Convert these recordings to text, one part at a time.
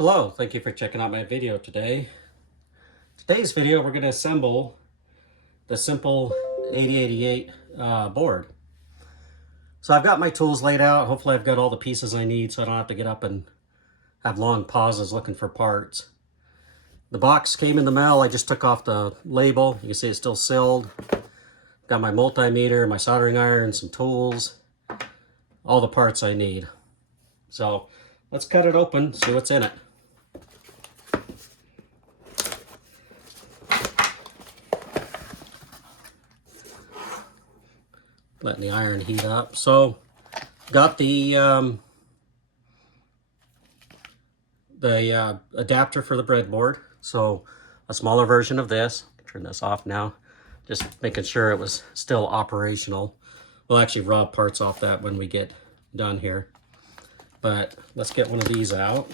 Hello, thank you for checking out my video today. Today's video we're going to assemble the simple 8088 board. So I've got my tools laid out. Hopefully I've got all the pieces I need so I don't have to get up and have long pauses looking for parts. The box came in the mail. I just took off the label. You can see it's still sealed. Got my multimeter, my soldering iron, some tools, all the parts I need. So let's cut it open, see what's in it. Letting the iron heat up. So got the adapter for the breadboard. So a smaller version of this. Turn this off now. Just making sure it was still operational. We'll actually rob parts off that when we get done here. But let's get one of these out.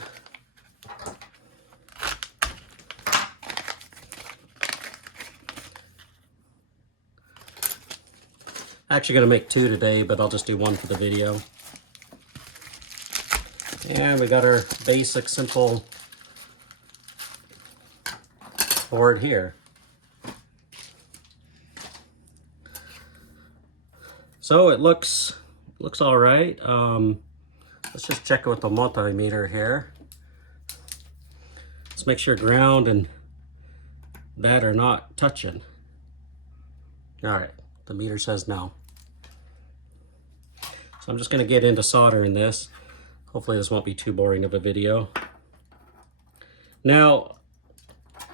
Actually going to make two today, but I'll just do one for the video. And we got our basic, simple board here. So it looks all right. Let's just check it with the multimeter here. Let's make sure ground and that are not touching. All right, the meter says no. So I'm just going to get into soldering this. Hopefully this won't be too boring of a video. Now,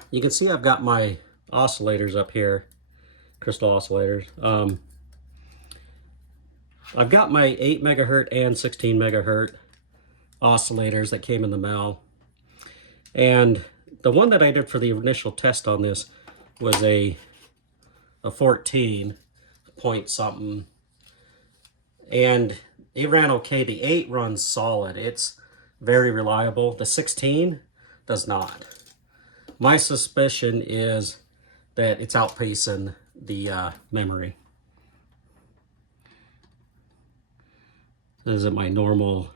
you can see I've got my oscillators up here, crystal oscillators. I've got my 8 megahertz and 16 megahertz oscillators that came in the mail. And the one that I did for the initial test on this was a 14 point something. And it ran okay. The 8 runs solid. It's very reliable. The 16 does not. My suspicion is that it's outpacing the memory. This isn't my normal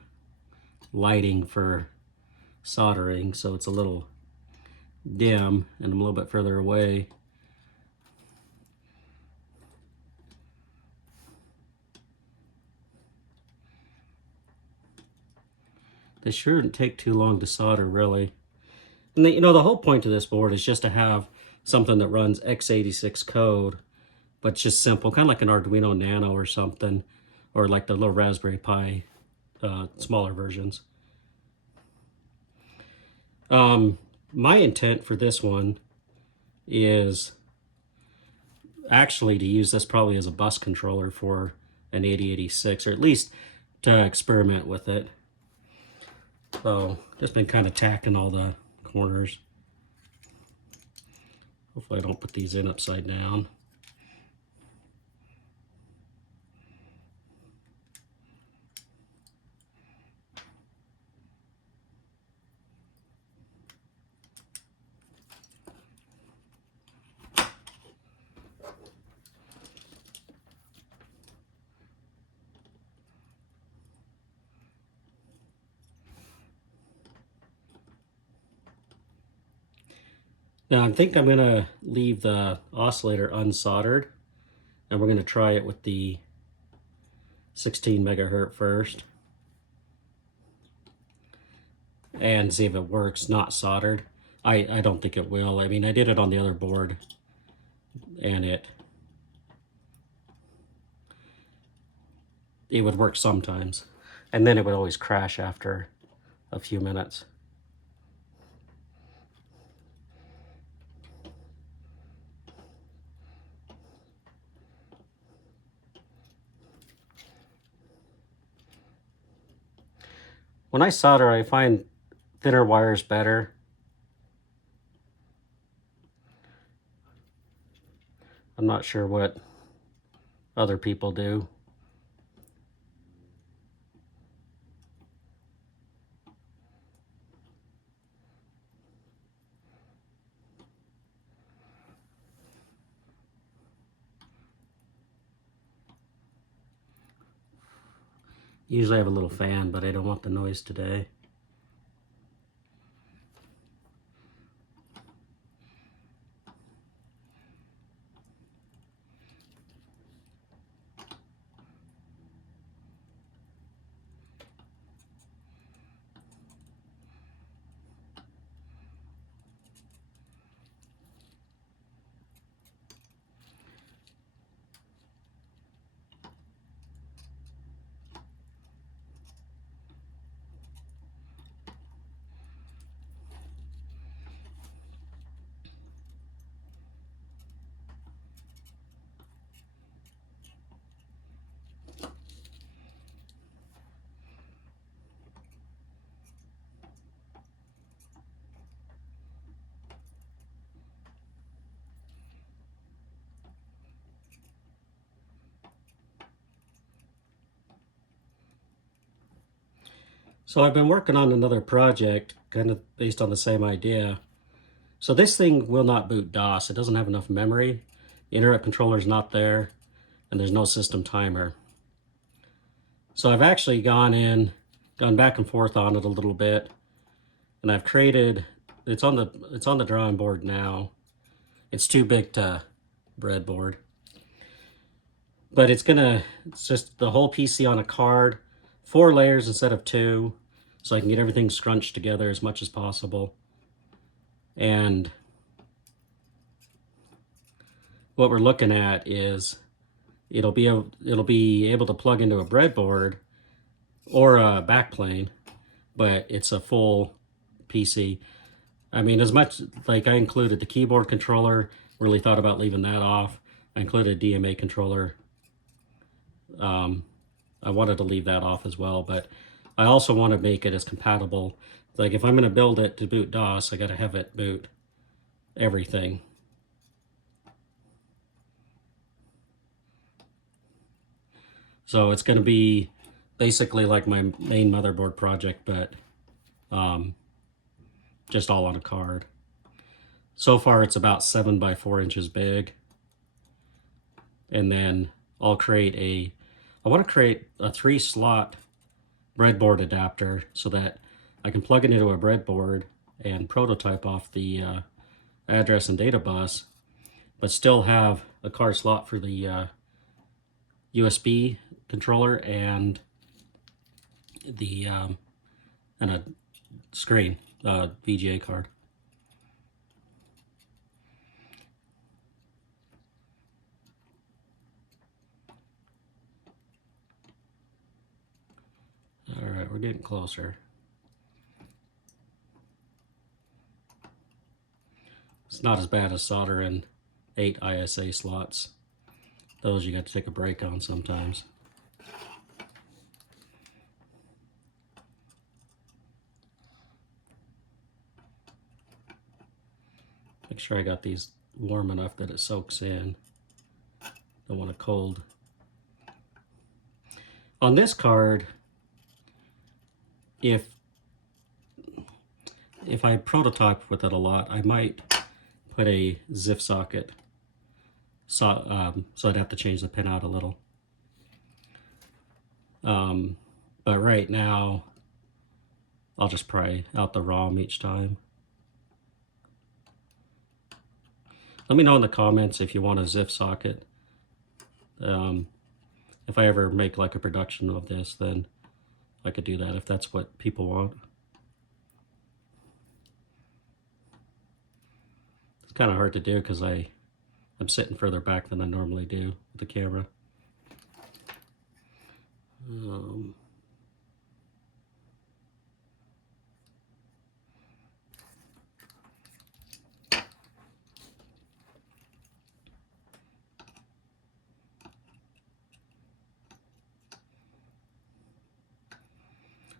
lighting for soldering, so it's a little dim and I'm a little bit further away. This shouldn't take too long to solder, really. And the whole point of this board is just to have something that runs x86 code, but it's just simple, kind of like an Arduino Nano or something, or like the little Raspberry Pi, smaller versions. My intent for this one is actually to use this probably as a bus controller for an 8086, or at least to experiment with it. So just been kind of tacking all the corners. Hopefully I don't put these in upside down. Now I think I'm going to leave the oscillator unsoldered, and we're going to try it with the 16 megahertz first and see if it works not soldered. I don't think it will. I mean, I did it on the other board and it would work sometimes, and then it would always crash after a few minutes. When I solder, I find thinner wires better. I'm not sure what other people do. Usually I have a little fan, but I don't want the noise today. So I've been working on another project kind of based on the same idea. So this thing will not boot DOS. It doesn't have enough memory. The interrupt controller is not there, and there's no system timer. So I've actually gone back and forth on it a little bit, and I've created, it's on the drawing board now. It's too big to breadboard. But it's just the whole PC on a card, 4 layers instead of 2, so I can get everything scrunched together as much as possible. And what we're looking at is it'll be able to plug into a breadboard or a backplane, but it's a full PC. I mean, as much like I included the keyboard controller, really thought about leaving that off. I included a DMA controller. I wanted to leave that off as well, but I also want to make it as compatible. Like if I'm going to build it to boot DOS, I got to have it boot everything. So it's going to be basically like my main motherboard project, but just all on a card. So far it's about 7 by 4 inches big. And then I want to create a 3-slot breadboard adapter so that I can plug it into a breadboard and prototype off the address and data bus, but still have a card slot for the USB controller and the and a screen, VGA card. All right, we're getting closer. It's not as bad as soldering 8 ISA slots. Those you got to take a break on sometimes. Make sure I got these warm enough that it soaks in. Don't want it cold. On this card, if I prototype with it a lot, I might put a ZIF socket, so I'd have to change the pin out a little. But right now, I'll just pry out the ROM each time. Let me know in the comments if you want a ZIF socket. If I ever make like a production of this, then I could do that if that's what people want. It's kind of hard to do because I'm sitting further back than I normally do with the camera.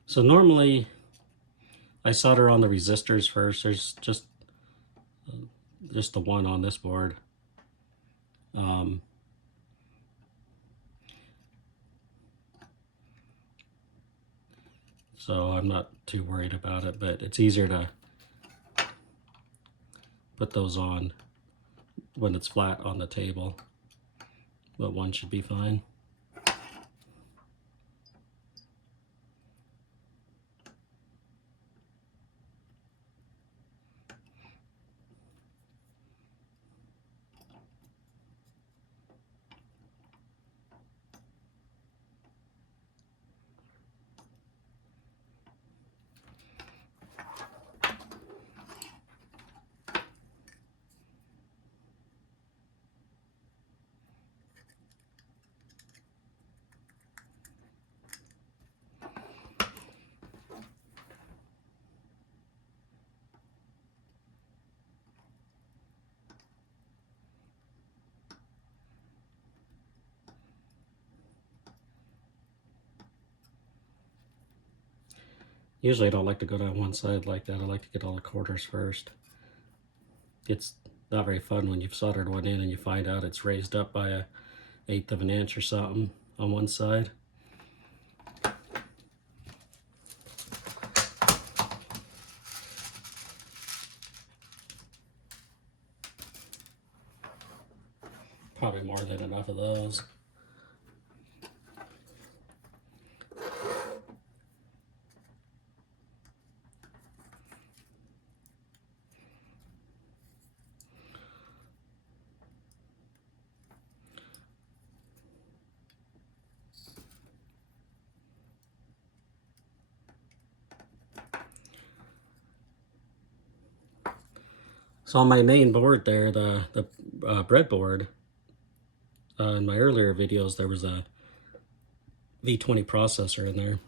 So normally I solder on the resistors first. There's just the one on this board. So I'm not too worried about it, but it's easier to put those on when it's flat on the table. But one should be fine. Usually I don't like to go down one side like that. I like to get all the quarters first. It's not very fun when you've soldered one in and you find out it's raised up by 1/8 of an inch or something on one side. probably more than enough of those. So on my main board there, the breadboard, in my earlier videos, there was a V20 processor in there.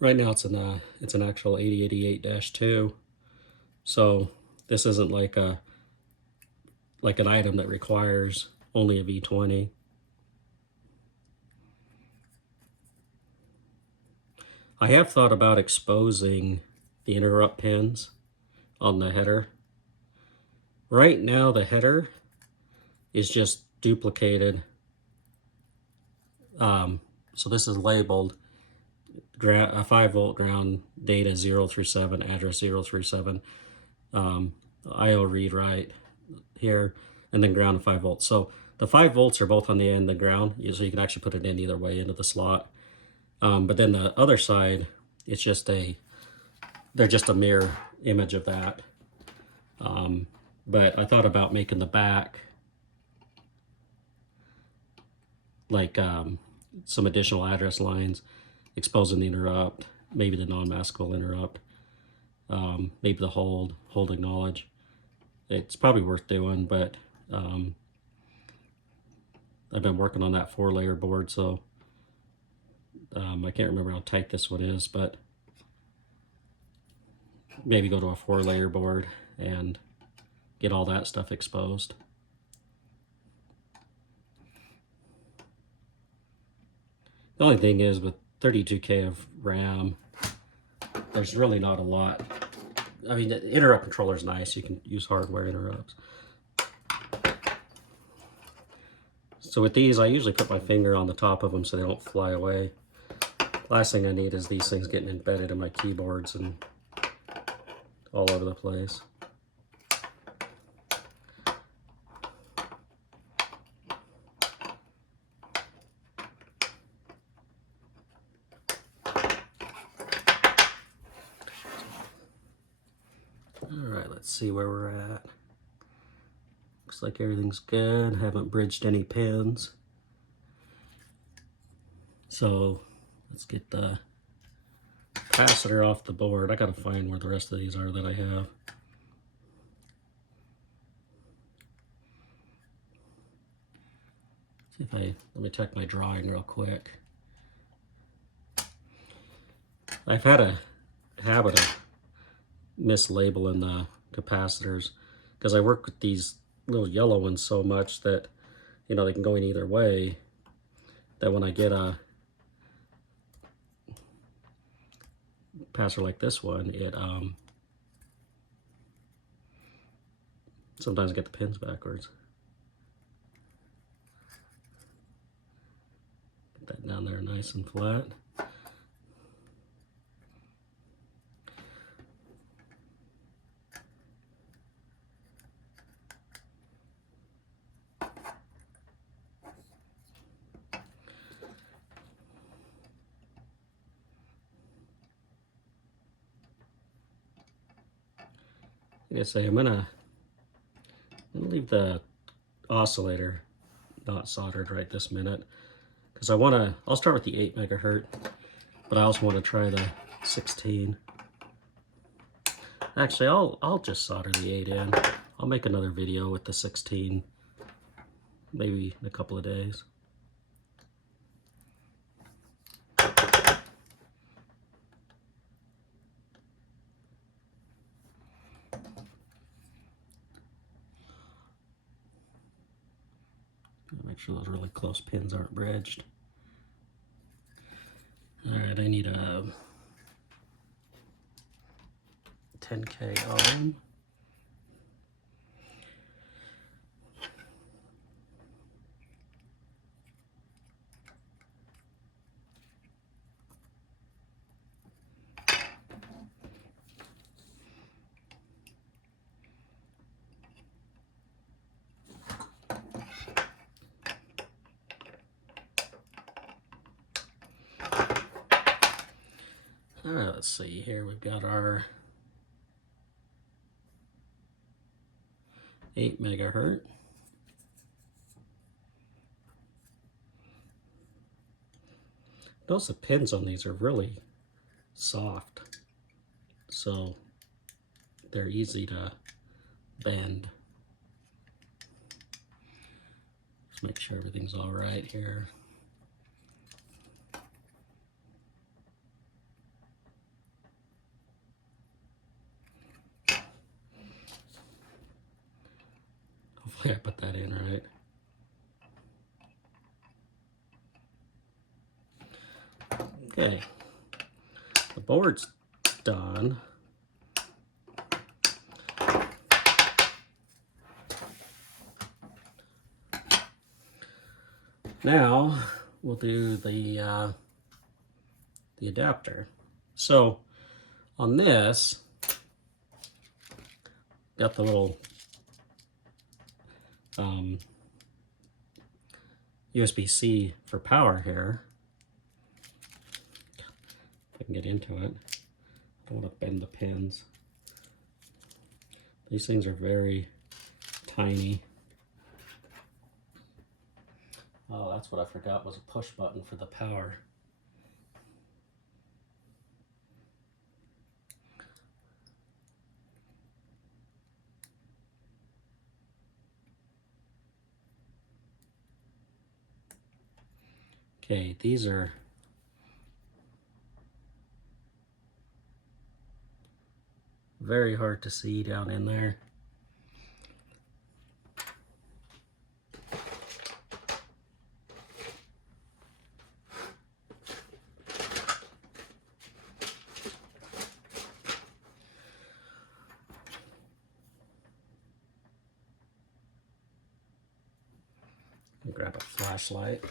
Right now it's an actual 8088-2. So this isn't like an item that requires only a V20. I have thought about exposing the interrupt pins on the header. Right now the header is just duplicated. So this is labeled 5-volt ground, data 0 through 7, address 0 through 7, IO read write here, and then ground 5 volts. So the 5 volts are both on the end, the ground, so you can actually put it in either way into the slot. But then the other side, it's just they're just a mirror image of that. But I thought about making the back like some additional address lines, exposing the interrupt, maybe the non-maskable interrupt, maybe the hold acknowledge. It's probably worth doing, but I've been working on that 4-layer board, so I can't remember how tight this one is, but maybe go to a 4-layer board and get all that stuff exposed. The only thing is, with 32K of RAM, there's really not a lot. I mean, the interrupt controller is nice. You can use hardware interrupts. So with these, I usually put my finger on the top of them so they don't fly away. Last thing I need is these things getting embedded in my keyboards and all over the place. Alright, let's see where we're at. Looks like everything's good. Haven't bridged any pins. So let's get the capacitor off the board. I gotta find where the rest of these are that I have. See if let me check my drawing real quick. I've had a habit of mislabeling the capacitors because I work with these little yellow ones so much that, you know, they can go in either way, that when I get a capacitor like this one, it sometimes I get the pins backwards. Get that down there nice and flat. Like I say, I'm gonna leave the oscillator not soldered right this minute because I'll start with the 8 megahertz, but I also want to try the 16. Actually, I'll just solder the 8 in. I'll make another video with the 16 maybe in a couple of days. Make sure those really close pins aren't bridged. Alright, I need a 10K ohm. let's see here, we've got our 8 megahertz. Notice the pins on these are really soft, so they're easy to bend. Let's make sure everything's all right here. Hopefully I put that in right. Okay, the board's done. Now we'll do the adapter. So on this, got the little USB-C for power here. If I can get into it. I don't want to bend the pins. These things are very tiny. Oh, that's what I forgot was a push button for the power. Okay, these are very hard to see down in there. Grab a flashlight.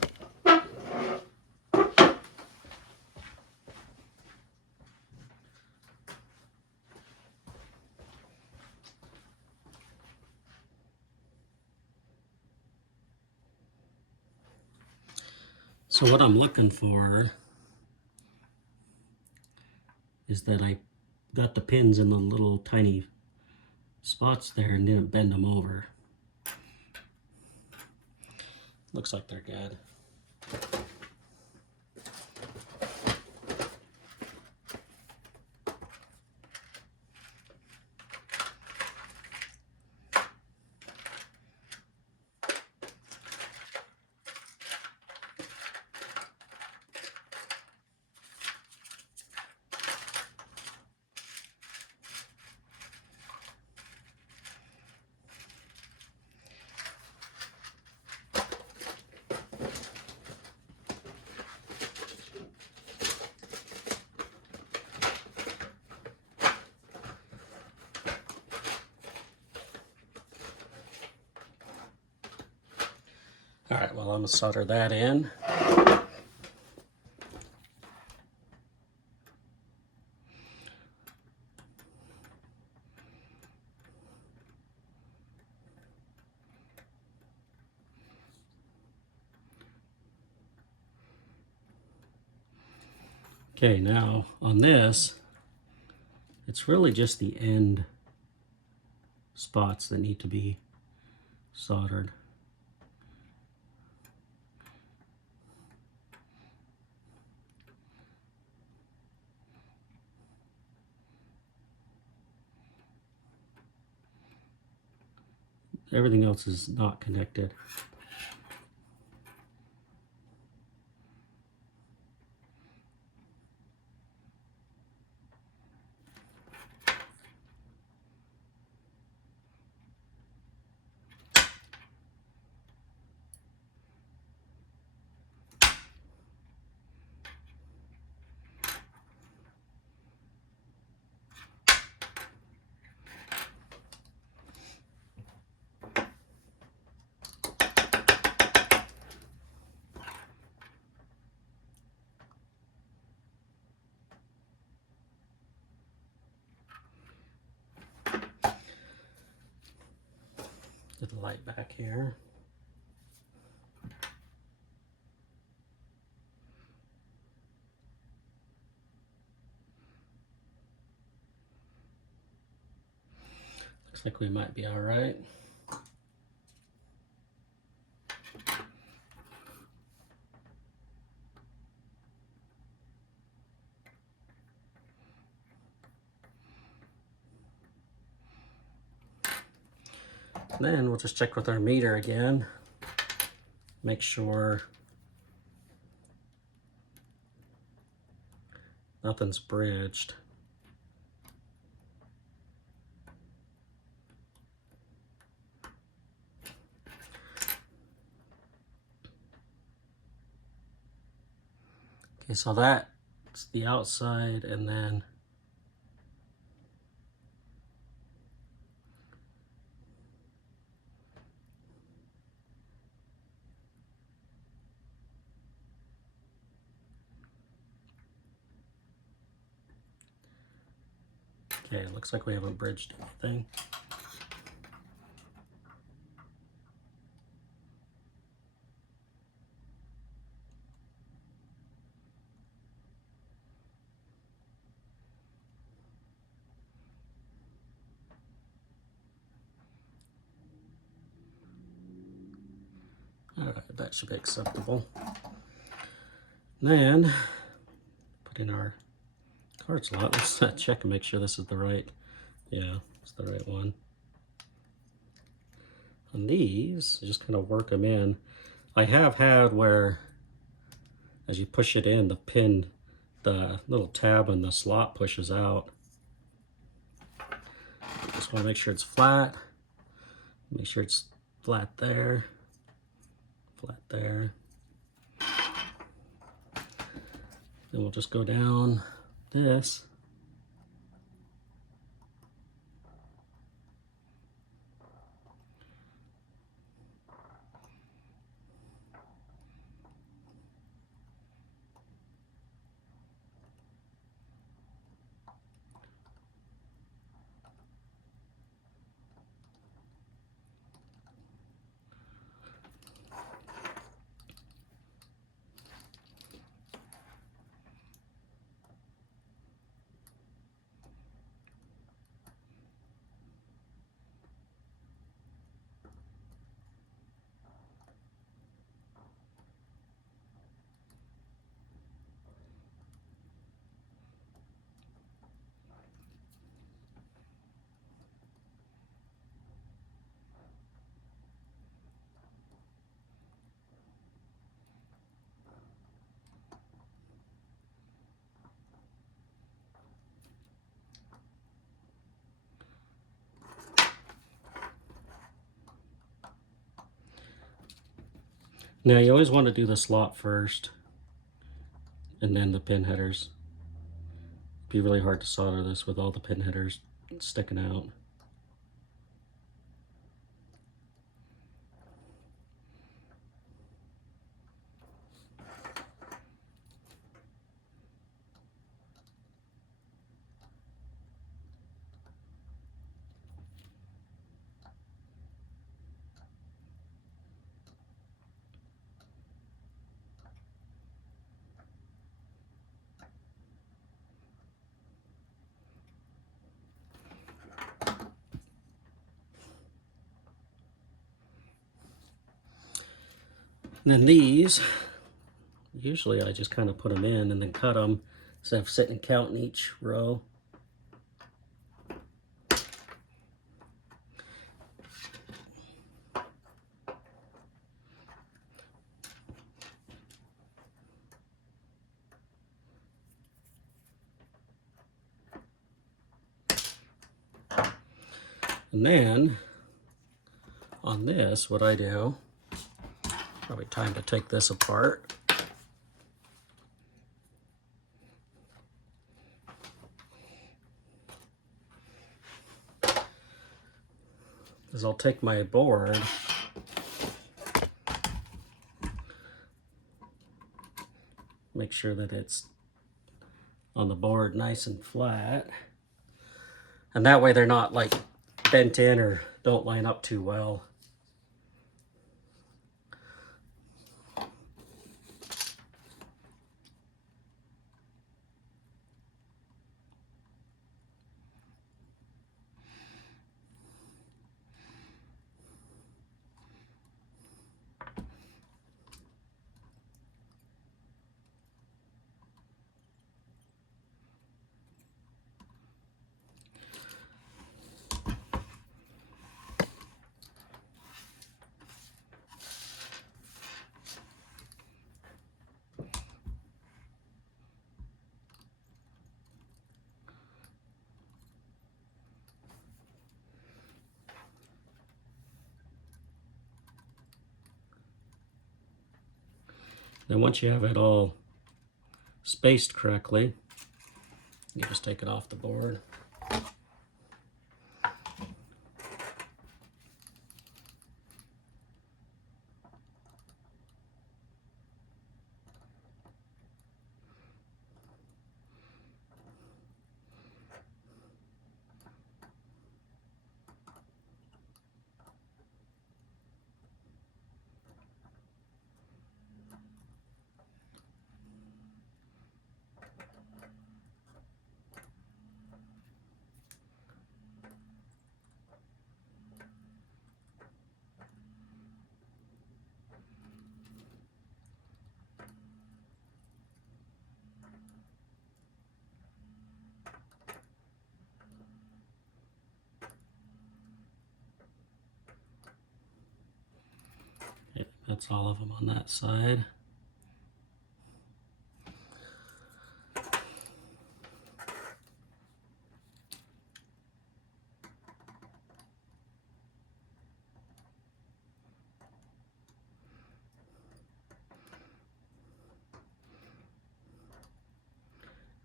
So what I'm looking for is that I got the pins in the little tiny spots there and didn't bend them over. Looks like they're good. All right, well, I'm gonna solder that in. Okay, now on this, it's really just the end spots that need to be soldered. Everything else is not connected. Get the light back here. like we might be all right. Then we'll just check with our meter again. Make sure nothing's bridged. Okay, so that's the outside, and then okay, it looks like we haven't bridged anything. All right, that should be acceptable. Then put in our card slot. Let's check and make sure this is the right. Yeah, it's the right one. On these, just kind of work them in. I have had where, as you push it in, the little tab on the slot pushes out. Just want to make sure it's flat. Make sure it's flat there. Flat there. Then we'll just go down this. Now you always want to do the slot first and then the pin headers. It'd be really hard to solder this with all the pin headers sticking out. And then these, usually I just kind of put them in and then cut them instead of sitting and counting each row. And then on this, what I do, probably time to take this apart. Is I'll take my board, make sure that it's on the board nice and flat. And that way they're not like bent in or don't line up too well. Then once you have it all spaced correctly, you just take it off the board. That's all of them on that side. I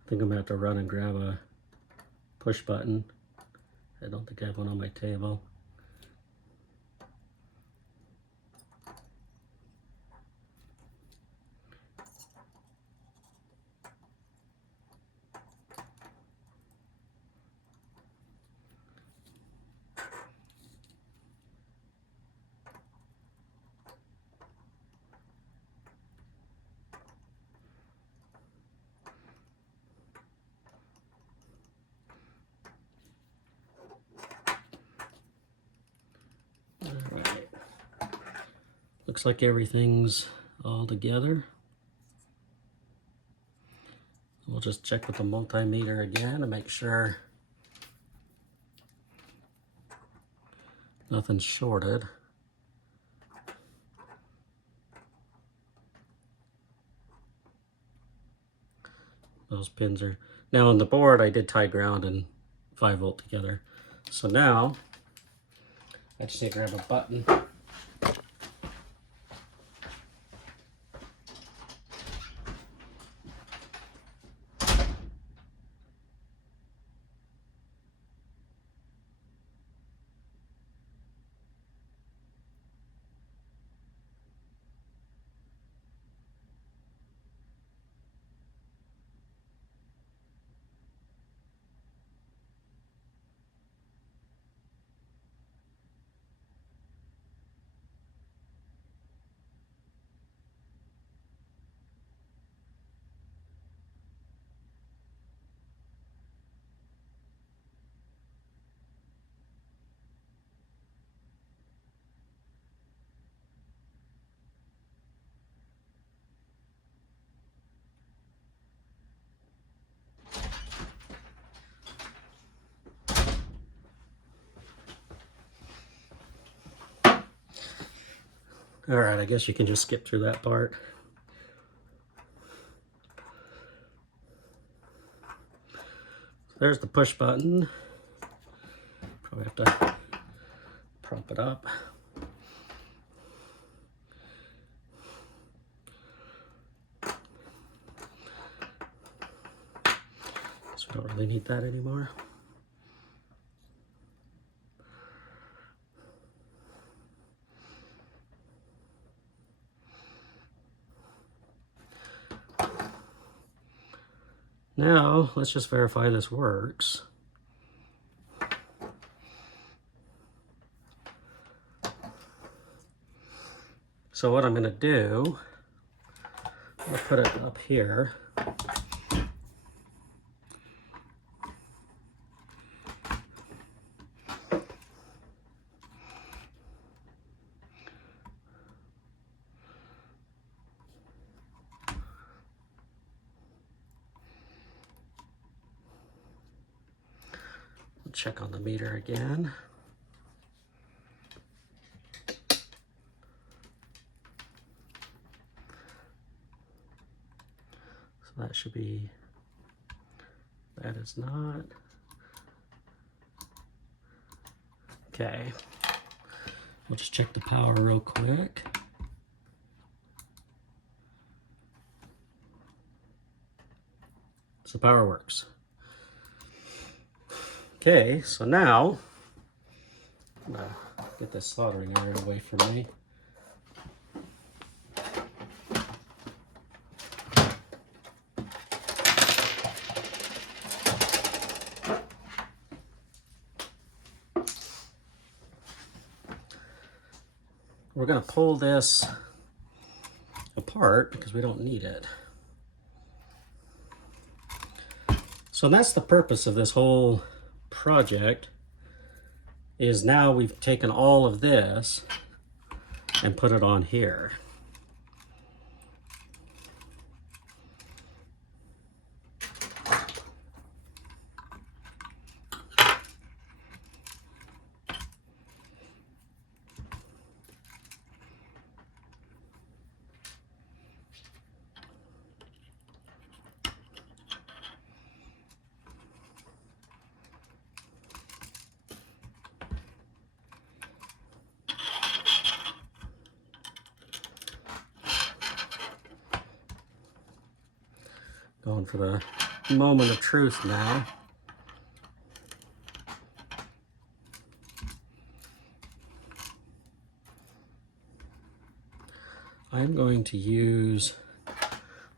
think I'm gonna have to run and grab a push button. I don't think I have one on my table. Alright. Looks like everything's all together. We'll just check with the multimeter again to make sure nothing's shorted. Those pins are... Now on the board I did tie ground and 5-volt together. So now I just need to grab a button. All right, I guess you can just skip through that part. There's the push button. Probably have to prop it up. So we don't really need that anymore. Now, let's just verify this works. So what I'm going to do, I'll put it up here. Check on the meter again. So that should be, that is not. Okay. We'll just check the power real quick. power works. Okay, so now, I'm gonna get this soldering iron away from me. We're going to pull this apart because we don't need it. So that's the purpose of this whole project, is now we've taken all of this and put it on here. Going for the moment of truth now. I'm going to use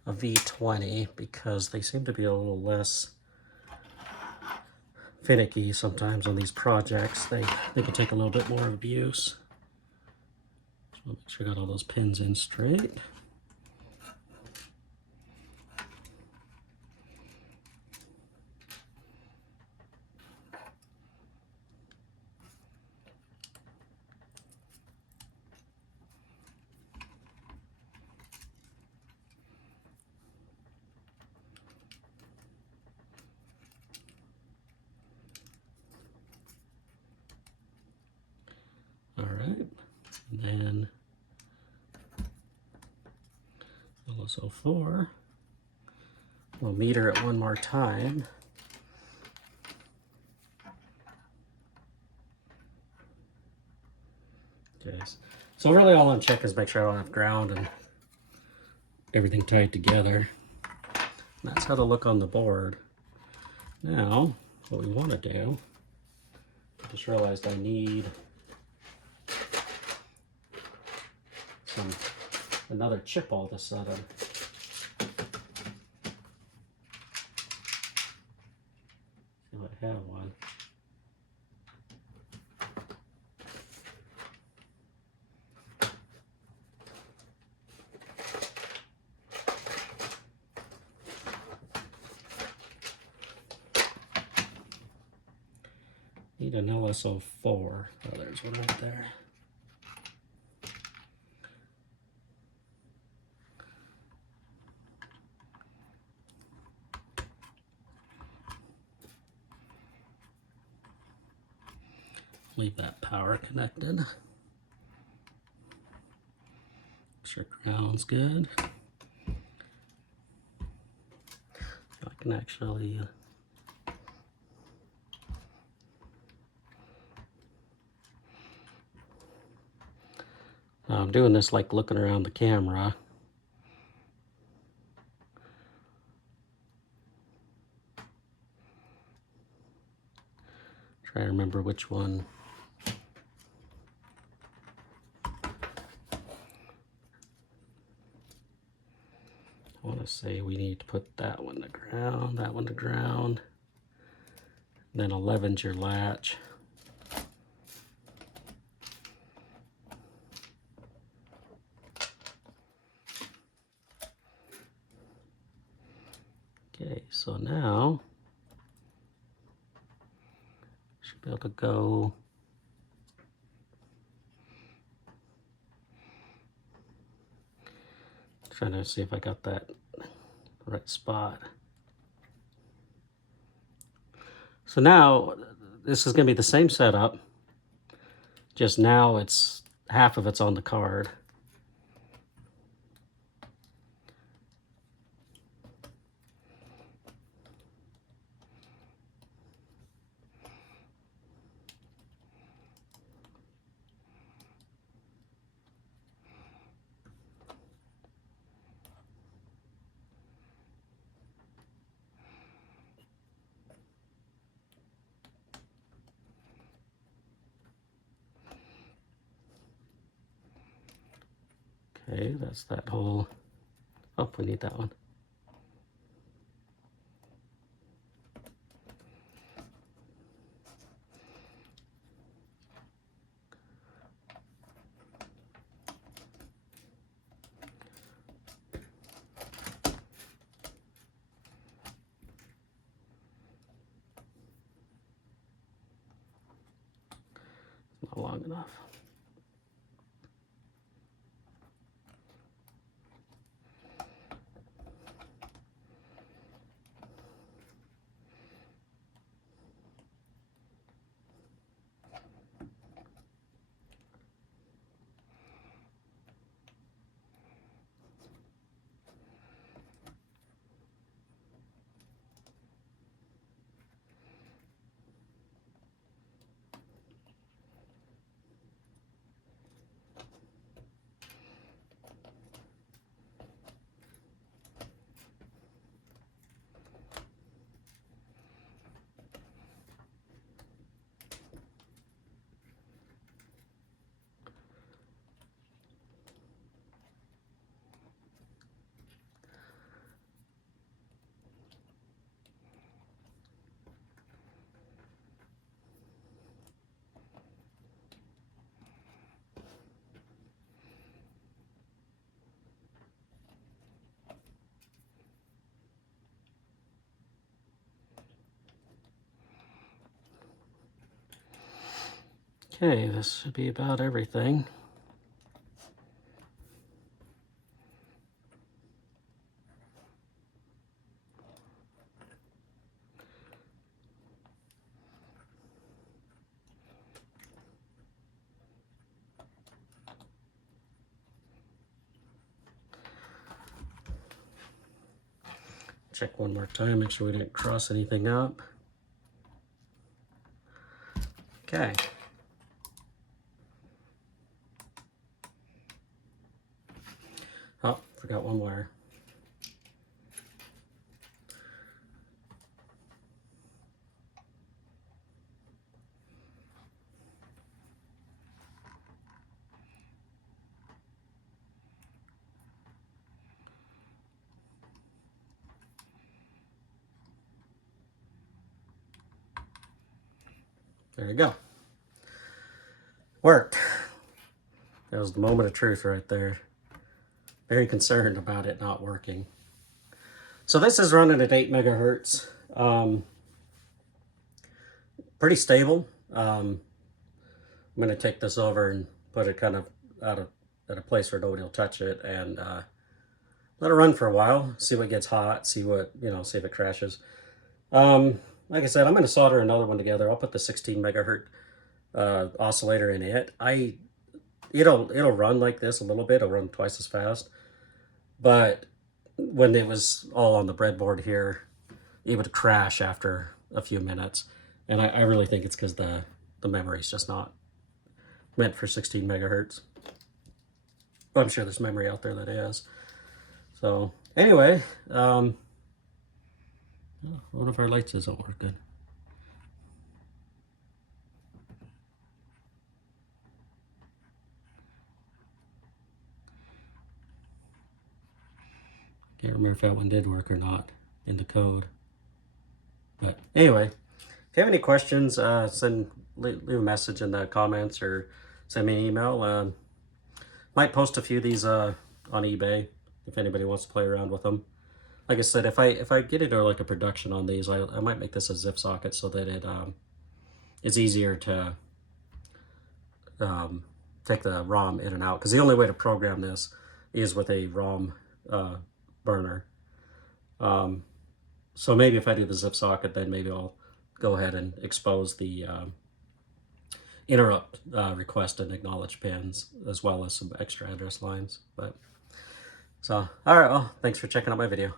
a V20 because they seem to be a little less finicky sometimes on these projects. They can take a little bit more abuse. So I'll make sure I got all those pins in straight. All right, and then LSO4. We'll meter it one more time. Okay, so really all I'm checking is make sure I don't have ground and everything tied together. And that's how to look on the board. Now, what we want to do, I just realized I need another chip all of a sudden. See if I have one. Need an LSO4. Oh, there's one right there. Leave that power connected. Make sure ground's good. I can actually I'm doing this like looking around the camera. Try to remember which one. I want to say we need to put that one to ground, that one to ground. Then 11's your latch. Okay, so now should be able to go trying to see if I got that right spot. So now this is going to be the same setup, just now it's half of it's on the card. Okay, that's that whole, oh, we need that one. Not long enough. Okay, this should be about everything. Check one more time, make sure we didn't cross anything up. Okay. Oh, forgot one wire. There you go. Worked. That was the moment of truth right there. Very concerned about it not working. So this is running at 8 megahertz. Pretty stable. I'm going to take this over and put it kind of at a place where nobody will touch it, and let it run for a while, see what gets hot, see what, see if it crashes. Like I said, I'm going to solder another one together. I'll put the 16 megahertz oscillator in it. It'll run like this a little bit. It'll run twice as fast. But when it was all on the breadboard here, it would crash after a few minutes. And I really think it's because the memory is just not meant for 16 megahertz. But I'm sure there's memory out there that is. So anyway, one of our lights isn't working. Can't remember if that one did work or not in the code. But anyway, if you have any questions, leave a message in the comments or send me an email. Might post a few of these on eBay if anybody wants to play around with them. Like I said, if I get into like a production on these, I might make this a zip socket so that it it's easier to take the ROM in and out. Because the only way to program this is with a ROM burner. So maybe if I do the zip socket, then maybe I'll go ahead and expose the interrupt request and acknowledge pins, as well as some extra address lines. But so, all right, well, thanks for checking out my video.